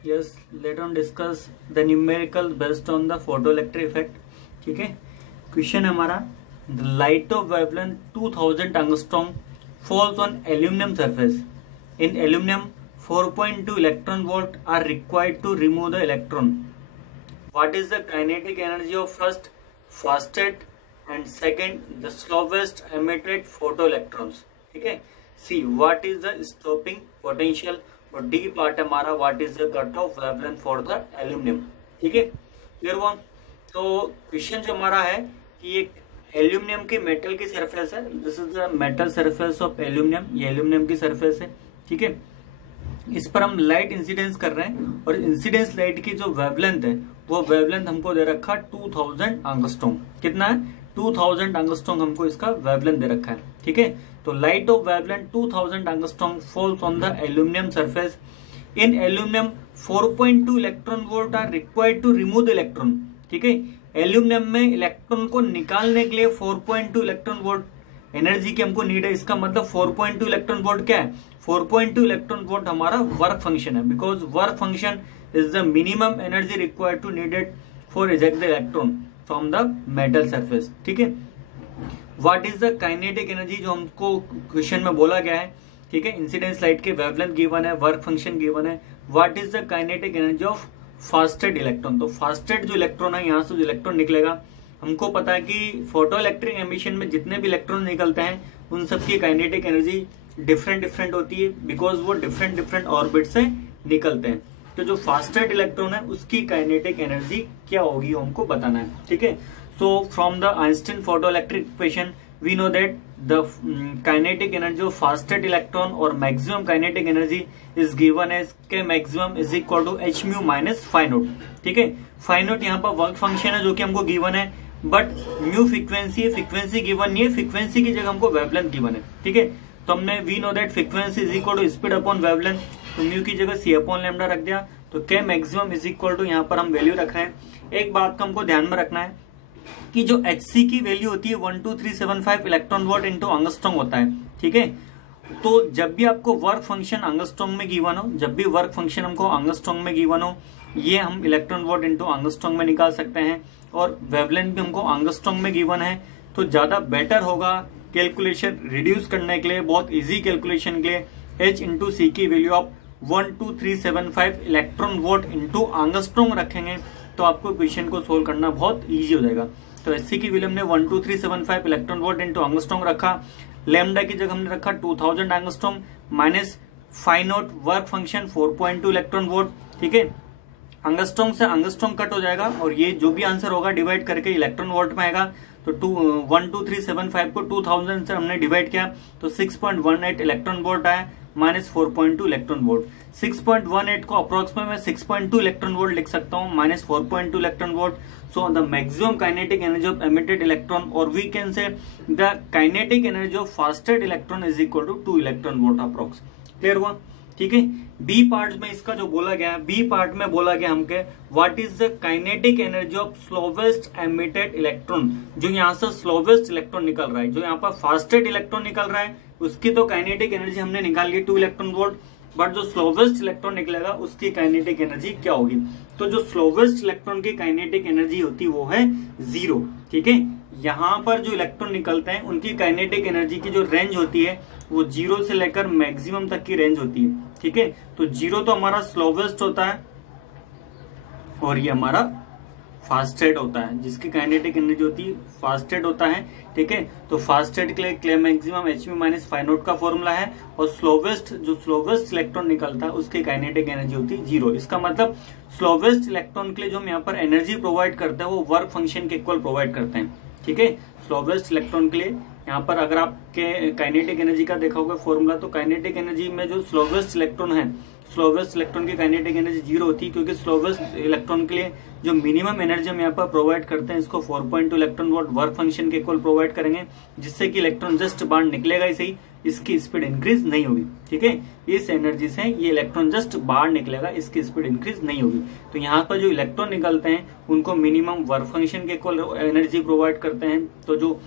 Yes, let us discuss the numerical based on the photoelectric effect. ठीक है, question हमारा the light of wavelength 2000 angstrom falls on aluminum surface. In aluminum, 4.2 electron volt are required to remove the electron. What is the kinetic energy of first, fastest, and second, the slowest emitted photoelectrons? ठीक है, see what is the stopping potential और D part हमारा what is the cut off wavelength for the aluminium. ठीक है, clear हुआ. तो question जो हमारा है कि एक एल्यूमिनियम की मेटल की सरफेस है, this is the metal surface of aluminium, ये एल्यूमिनियम की सरफेस है. ठीक है, इस पर हम लाइट इंसिडेंस कर रहे हैं और इंसिडेंस लाइट की जो वेवलेंथ है वो वेवलेंथ हमको दे रखा 2000 एंगस्ट्रॉम. कितना है? 2000 एंगस्ट्रॉम हमको इसका वेवलेंथ दे रखा है. ठीक है, तो light of wavelength 2000 angstrom falls on the aluminium surface. In aluminium 4.2 electron volt are required to remove the electron. ठीक है, एल्यूमिनियम में इलेक्ट्रॉन को निकालने के लिए 4.2 इलेक्ट्रॉन वोल्ट एनर्जी की हमको नीड है. इसका मतलब 4.2 इलेक्ट्रॉन वोल्ट क्या है? 4.2 इलेक्ट्रॉन वोल्ट हमारा वर्क फंक्शन है, because work function is the minimum energy required to needed for eject the electron from the metal surface. ठीक है, what is the kinetic energy जो हमको क्वेश्चन में बोला गया है. ठीक है, इंसिडेंस लाइट के वेवलेंथ गिवन है, वर्क फंक्शन गिवन है. What is the kinetic energy of fastest electron. तो फास्टेड जो इलेक्ट्रॉन है, यहाँ से जो इलेक्ट्रॉन निकलेगा, हमको पता है कि फोटो इलेक्ट्रिक एमिशन में जितने भी इलेक्ट्रॉन निकलते हैं उन सबकी काइनेटिक एनर्जी डिफरेंट होती है, बिकॉज वो डिफरेंट ऑर्बिट से निकलते हैं. तो जो फास्टेड इलेक्ट्रॉन है उसकी काइनेटिक एनर्जी क्या होगी हमको बताना है. ठीक है, so from the Einstein photoelectric equation we know that the kinetic energy of fastest electron or maximum kinetic energy is given as k maximum is equal to h mu minus phi naught. ठीक है, phi naught यहाँ पर work function है जो कि हमको given है, but mu frequency है, फ्रीक्वेंसी गिवन नहीं है, फ्रीक्वेंसी की जगह हमको वेवलेंथ गिवन है. ठीक है, तो हमने we know that frequency is equal to speed upon wavelength, तो म्यू की जगह सी अपॉन लैम्डा रख दिया, तो k maximum is equal to यहाँ पर हम वैल्यू रख रहे हैं. एक बात का हमको ध्यान में रखना है कि जो Hc की वैल्यू होती है 12375 इलेक्ट्रॉन वोल्ट इंटू एंगस्ट्रॉम होता है. ठीक है, तो जब भी आपको वर्क फंक्शन एंगस्ट्रॉम में गिवन हो, जब भी वर्क फंक्शन हमको एंगस्ट्रॉम में गिवन हो, ये हम इलेक्ट्रॉन वोल्ट इंटू एंगस्ट्रॉम में निकाल सकते हैं. और वेवलेंथ भी हमको एंगस्ट्रॉम में गिवन है, तो ज्यादा बेटर होगा कैलकुलेशन रिड्यूस करने के लिए, बहुत इजी कैलकुलेशन के लिए H इंटू सी की वैल्यू आप 12375 इलेक्ट्रॉन वोल्ट इंटू एंगस्ट्रॉम रखेंगे तो आपको क्वेश्चन को सोल्व करना बहुत इजी हो जाएगा. तो एससी की वैल्यू हमने 12375 इलेक्ट्रॉन वोल्ट इंटू एंगस्ट्रॉम रखा, लैम्डा की जगह हमने रखा 2000 angstrom minus phi naught work function 4.2 electron volt. ठीक है, एंगस्ट्रॉम से एंगस्ट्रॉम कट हो जाएगा और ये जो भी आंसर होगा डिवाइड करके इलेक्ट्रॉन वोल्ट में आएगा. तो 12375 को 2000 से हमने डिवाइड किया तो 6.18 इलेक्ट्रॉन वोल्ट आया माइनस 4.2 इलेक्ट्रॉन वोल्ट. 6.18 को अप्रोक्सीमेट मैं 6.2 इलेक्ट्रॉन वोल्ट लिख सकता हूँ minus 4.2 electron volt. So the maximum kinetic energy of emitted electron और we can say the kinetic energy of fastest electron is equal to 2 electron volt approx. Clear हुआ. ठीक है, B part में इसका जो बोला गया है, बी पार्ट में बोला गया हमके what is the kinetic energy of slowest emitted electron. जो यहाँ से स्लोवेस्ट इलेक्ट्रॉन निकल रहा है, जो यहाँ पर फास्टेड इलेक्ट्रॉन निकल रहा है, उसकी तो काइनेटिक एनर्जी हमने निकाल ली 2 इलेक्ट्रॉन वोल्ट, बट जो स्लोवेस्ट इलेक्ट्रॉन निकलेगा उसकी काइनेटिक एनर्जी क्या होगी. तो जो स्लोवेस्ट इलेक्ट्रॉन की काइनेटिक एनर्जी होती है वो है 0. ठीक है, यहाँ पर जो इलेक्ट्रॉन निकलते हैं उनकी काइनेटिक एनर्जी की जो रेंज होती है वो 0 से लेकर मैक्सिमम तक की रेंज होती है. ठीक है, तो 0 तो हमारा स्लोवेस्ट होता है और ये हमारा फास्टेड होता है, जिसकी काइनेटिक एनर्जी होती है फास्टेड होता है. ठीक है, तो फास्टेड के लिए क्ले maximum h minus phi naught का फॉर्मूला है और स्लोवेस्ट जो स्लोवेस्ट इलेक्ट्रॉन निकलता है उसकी काइनेटिक एनर्जी होती है 0. इसका मतलब स्लोवेस्ट इलेक्ट्रॉन के लिए जो हम यहाँ पर एनर्जी प्रोवाइड करते हैं वो वर्क फंक्शन के इक्वल प्रोवाइड करते हैं. ठीक है, स्लोवेस्ट इलेक्ट्रॉन के लिए यहाँ पर अगर आपके काइनेटिक एनर्जी का देखा होगा फॉर्मूला, तो काइनेटिक एनर्जी में जो स्लोवेस्ट इलेक्ट्रॉन है, स्लोवेस्ट इलेक्ट्रॉन की काइनेटिक एनर्जी 0 होती है, क्योंकि स्लोवेस्ट इलेक्ट्रॉन के लिए जो मिनिमम एनर्जी हम यहाँ पर प्रोवाइड करते हैं इसको 4.2 इलेक्ट्रॉन वोल्ट वर्क फंक्शन के इक्वल प्रोवाइड करेंगे, जिससे कि इलेक्ट्रॉन जस्ट बाहर निकलेगा ही सही, इसकी स्पीड इंक्रीज नहीं होगी. ठीक है, इस एनर्जी से ये इलेक्ट्रॉन जस्ट बाहर निकलेगा, इसकी स्पीड इंक्रीज नहीं होगी. तो यहाँ पर जो इलेक्ट्रॉन निकलते हैं उनको मिनिमम वर्क फंक्शन के इक्वल एनर्जी प्रोवाइड करते हैं. तो जो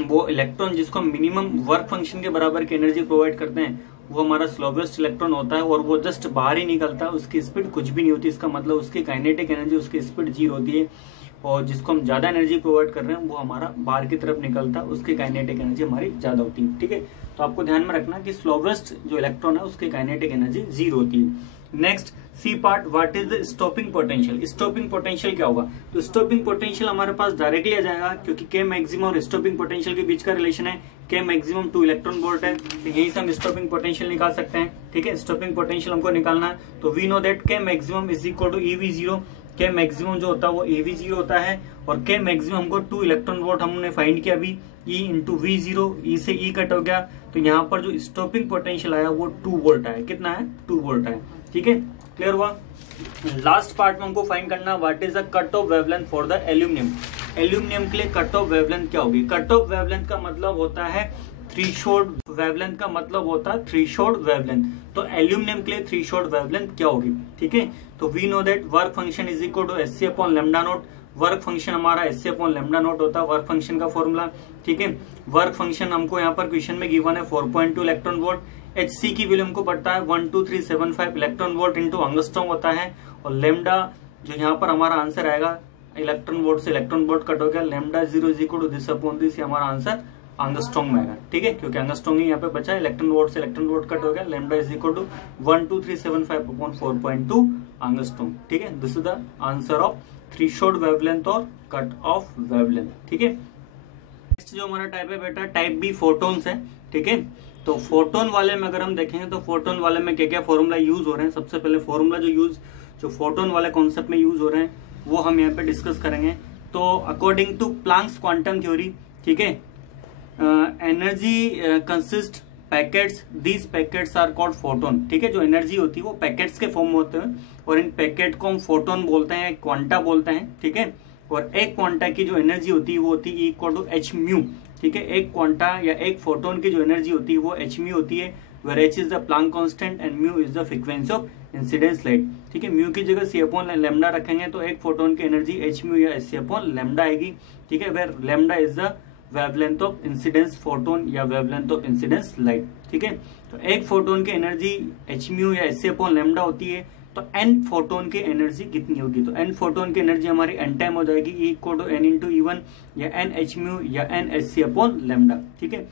वो इलेक्ट्रॉन जिसको मिनिमम वर्क फंक्शन के बराबर की एनर्जी प्रोवाइड करते हैं वो हमारा स्लोवेस्ट इलेक्ट्रॉन होता है और वो जस्ट बाहर ही निकलता है, उसकी स्पीड कुछ भी नहीं होती। इसका मतलब उसकी काइनेटिक एनर्जी, उसकी स्पीड 0 होती है, और जिसको हम ज्यादा एनर्जी प्रोवाइड कर रहे हैं वो हमारा बाहर की तरफ निकलता है, उसकी काइनेटिक एनर्जी हमारी ज्यादा होती है। ठीक है, तो आपको ध्यान में रखना कि स्लोवेस्ट जो इलेक्ट्रॉन है उसकी काइनेटिक एनर्जी 0 होती है। Next C part, what is the stopping potential. Stopping potential क्या होगा? तो स्टॉपिंग पोटेंशियल हमारे पास डायरेक्टली आ जाएगा, क्योंकि के मैक्सिमम और स्टॉपिंग पोटेंशियल के बीच का रिलेशन है के मैक्सिमम 2 इलेक्ट्रॉन वोल्ट है, तो यही से हम स्टॉपिंग पोटेंशियल निकाल सकते हैं। ठीक है, स्टॉपिंग पोटेंशियल हमको निकालना है, तो we know that K maximum is equal to EV0। K maximum जो होता है वो EV0 होता है, और के मैक्सिमम हमको 2 इलेक्ट्रॉन वोल्ट हमने फाइंड किया अभी, E इंटू V0, E से E कट हो गया, तो यहाँ पर जो स्टॉपिंग पोटेंशियल आया वो 2 वोल्ट आया। कितना है? 2 वोल्ट आया। ठीक है, क्लियर हुआ। लास्ट पार्ट में हमको फाइंड करना what is the cut off wavelength for the aluminium. Aluminium के लिए कट ऑफ वेवलेंथ क्या होगी? कट ऑफ वेवलेंथ का मतलब होता है थ्रेशोल्ड वेवलेंथ, का मतलब होता है थ्रेशोल्ड वेवलेंथ। तो एल्यूमिनियम के लिए थ्रेशोल्ड वेवलेंथ क्या होगी? ठीक है, तो we know that work function is equal to Hc upon lambda naught. Work function हमारा Hc अपॉन लैम्डा नॉट होता है वर्क फंक्शन का फॉर्मूला। ठीक है, वर्क फंक्शन हमको यहाँ पर क्वेश्चन में गिवन है 4.2 इलेक्ट्रॉन वोल्ट। Hc की वैल्यू हमको पड़ता है 12375 इलेक्ट्रॉन वोल्ट इंटू एंगस्ट्रॉम होता है, और लैम्डा जो यहाँ पर हमारा आंसर आएगा, इलेक्ट्रॉन वोल्ट से इलेक्ट्रॉन वोल्ट कट हो गया, lambda 0 is equal to this upon this, हमारा आंसर एंगस्ट्रॉम में आएगा। ठीक है, क्योंकि एंगस्ट्रॉम ही यहाँ पे बचा है, इलेक्ट्रॉन वोल्ट से इलेक्ट्रॉन वोल्ट कट हो गया, lambda is equal to 12375 upon 4.2 angstrom. ठीक है, this is the answer of threshold wavelength और कट ऑफ वेवलेंथ। ठीक है, नेक्स्ट जो हमारा टाइप है बेटा, टाइप बी फोटोन्स है। ठीक है, तो फोटोन वाले में अगर हम देखेंगे तो फोटोन वाले में क्या क्या फॉर्मूला यूज हो रहे हैं। सबसे पहले फॉर्मूला जो फोटोन वाले कॉन्सेप्ट में यूज हो रहे हैं वो हम यहाँ पे डिस्कस करेंगे। तो according to Planck's quantum theory, ठीक है, energy consist packets, these packets are called photon. ठीक है, जो एनर्जी होती है वो पैकेट्स के फॉर्म में होते हैं, और इन पैकेट को हम फोटोन बोलते हैं, क्वांटा बोलते हैं। ठीक है, और एक क्वांटा की जो एनर्जी होती है वो होती है इक्वल टू h म्यू। ठीक है, एक क्वांटा या एक फोटोन की जो एनर्जी होती है वो h म्यू होती है, where h is the Planck constant and mu is the frequency of incidence light. ठीक है, म्यू की जगह c अपॉन लैम्डा रखेंगे तो एक फोटोन की एनर्जी h म्यू या c अपॉन लैम्डा आएगी। ठीक है, where lambda is the wavelength of incidence photon या वेवलेंथ ऑफ इंसिडेंस लाइट। ठीक है, तो एक फोटोन की एनर्जी h म्यू या c अपॉन लैम्डा होती है, तो n फोटोन की एनर्जी कितनी होगी? तो n फोटोन की एनर्जी हमारी n टाइम हो जाएगी, E equal to n into E1 या n h म्यू या n h c upon lambda. ठीक है,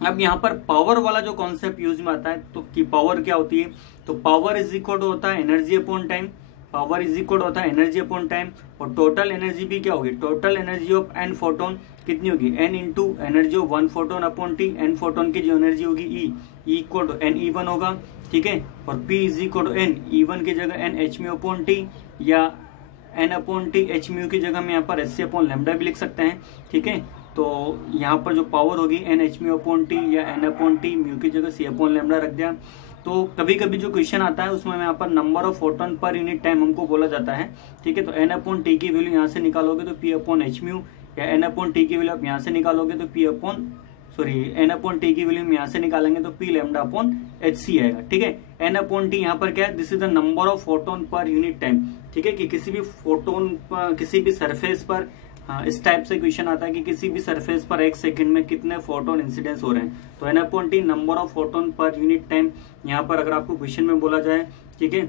अब यहाँ पर पावर वाला जो कॉन्सेप्ट यूज में आता है, तो कि पावर क्या होती है? तो पावर इज इक्वल टू होता है energy upon time. Power is equal होता है एनर्जी अपॉन टाइम, और टोटल एनर्जी भी क्या होगी? Total energy of n photon कितनी होगी? n into energy of 1 photon upon t। n photon की जो एनर्जी होगी E equal to n E1 होगा। ठीक है, और P is equal to n, E1 की जगह n h mu upon t, या n upon t h mu की जगह हम यहाँ पर h अपॉन लैम्डा भी लिख सकते हैं। ठीक है, तो यहाँ पर जो पावर होगी n h mu upon t या n अपॉन t, म्यू की जगह c अपॉन लैम्डा रख दिया। तो कभी कभी जो क्वेश्चन आता है उसमें यहाँ पर number of photon per unit time हमको बोला जाता है। ठीक है, तो n अपॉन t की वैल्यू यहाँ से निकालोगे तो p अपॉन h म्यू, या n अपॉन t की वैल्यू आप यहाँ से निकालोगे तो n अपॉन t की वैल्यू हम यहाँ से निकालेंगे तो p लैम्डा अपॉन hc आएगा। ठीक है, n अपॉन t यहाँ पर क्या है? This is the number of photon per unit time. ठीक है, कि किसी भी फोटोन पर, किसी भी सरफेस पर, इस टाइप से क्वेश्चन आता है कि किसी भी सरफेस पर 1 सेकंड में कितने फोटोन इंसिडेंस हो रहे हैं, तो n upon t number of photon per unit time यहाँ पर अगर आपको क्वेश्चन में बोला जाए। ठीक है,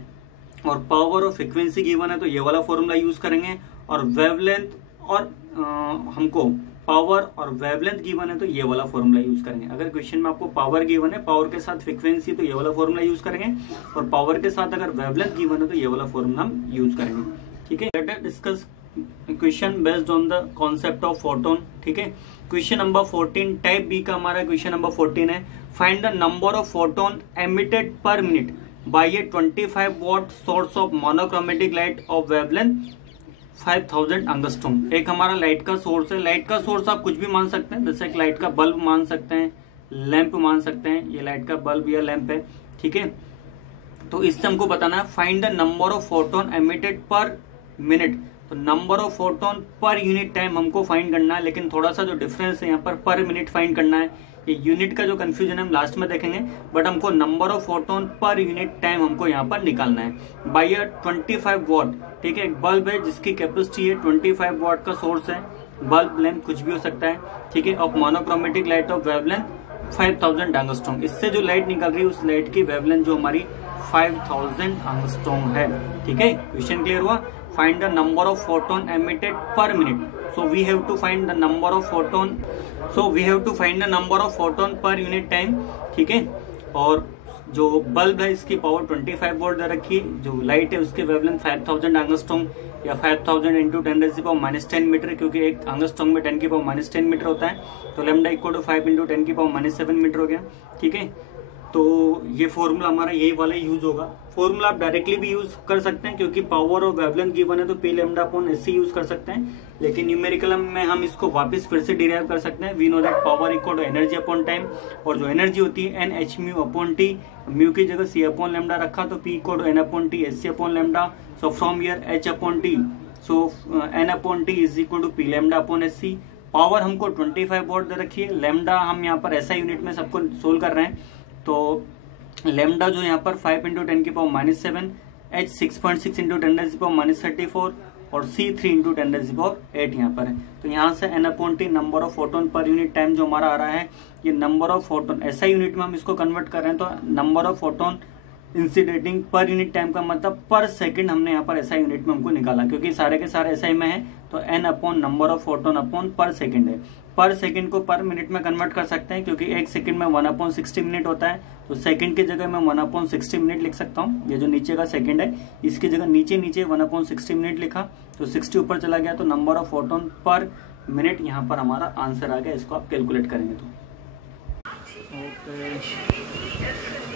और पावर और फ्रीक्वेंसी गिवन है तो ये वाला फॉर्मूला यूज करेंगे, और वेवलेंथ और हमको पावर और वेवलेंथ गिवन है तो ये वाला फॉर्मूला यूज करेंगे। अगर क्वेश्चन में आपको पावर गिवन है, पावर के साथ फ्रीक्वेंसी, तो ये वाला फॉर्मूला यूज करेंगे, और पावर के साथ अगर वेवलेंथ गिवन है तो ये वाला फॉर्मूला हम यूज करेंगे। ठीक है, let us discuss question based on the concept of photon. ठीक है, क्वेश्चन नंबर 14 टाइप बी का हमारा क्वेश्चन नंबर 14 है, find the number of photon emitted per minute by a 25 watt source of monochromatic light of wavelength 5000 angstrom. एक हमारा light का source है, light का सोर्स आप कुछ भी मान सकते हैं, जैसे एक लाइट का बल्ब मान सकते हैं, लैंप मान सकते हैं, ये लाइट का बल्ब या लैंप है। ठीक है, तो इससे हमको बताना है find the number of photon emitted per minute. तो number of photon per unit time हमको फाइंड करना है, लेकिन थोड़ा सा जो डिफरेंस है यहाँ पर मिनट फाइंड करना है। ये यूनिट का जो कंफ्यूजन है हम लास्ट में देखेंगे, बट हमको number of photon per unit time हमको यहाँ पर निकालना है बाय 25 वॉट। ठीक है, एक बल्ब है जिसकी कैपेसिटी है 25 वॉट का सोर्स है, बल्ब लैंप कुछ भी हो सकता है। ठीक है, of monochromatic light of wavelength 5000 angstrom. इससे जो लाइट निकल रही है उस लाइट की वेवलेंथ जो हमारी 5000 एंगस्ट्रॉम है। ठीक है, क्वेश्चन क्लियर हुआ। Find the number of photon emitted per minute. So we have to find the number of photon, per unit time. ठीक है, और जो बल्ब है इसकी पावर 25 वोल्ट दे रखी है, जो लाइट है उसकी वेवलेंथ 5000 एंगस्ट्रॉम या 5000 इंटू 10⁻⁻10 मीटर, क्योंकि एक एंगस्ट्रॉम में 10⁻⁻10 मीटर होता है, तो lambda equal to 5 into 10⁻⁻7 metre हो गया। ठीक है, तो ये फॉर्मूला हमारा यही वाला यूज होगा। फॉर्मूला आप डायरेक्टली भी यूज कर सकते हैं, क्योंकि पावर और वेवलेंथ गिवन है तो P lambda upon S use कर सकते हैं, लेकिन न्यूमेरिकल में हम इसको वापस फिर से डिराइव कर सकते हैं। We know that power equal to energy upon time, और जो एनर्जी होती है n h mu upon t, mu की जगह सी अपॉन लैम्डा रखा तो P equal to n upon t s c upon lambda. So from here h upon t, so n upon t is equal to P lambda upon s c. Power हमको 25 volt दे रखी है, lambda हम यहाँ पर ऐसा unit में सबको solve कर रहे हैं, तो लैम्डा जो यहाँ पर 5 इंटू 10⁻⁻7, एच 6.6 इंटू 10⁻34 और सी 3 इंटू 10⁸ यहाँ पर है। तो यहाँ से n upon t number of photon per unit time जो हमारा आ रहा है, ये नंबर ऑफ फोटोन ऐसा यूनिट में हम इसको कन्वर्ट कर रहे हैं, तो नंबर ऑफ फोटोन इंसिडेंटिंग पर यूनिट टाइम का मतलब पर सेकंड हमने यहाँ पर ऐसा यूनिट में हमको निकाला, क्योंकि सारे के सारे एसआई में है, तो n upon number of photon upon per second है। पर सेकंड को पर मिनट में कन्वर्ट कर सकते हैं, क्योंकि एक सेकंड में 1/60 मिनट होता है, तो सेकंड की जगह मैं 1/60 मिनट लिख सकता हूँ। ये जो नीचे का सेकंड है इसकी जगह नीचे 1/60 मिनट लिखा, तो 60 ऊपर चला गया, तो नंबर ऑफ फोटोन पर मिनट यहाँ पर हमारा आंसर आ गया। इसको आप कैलकुलेट करेंगे तो ओके।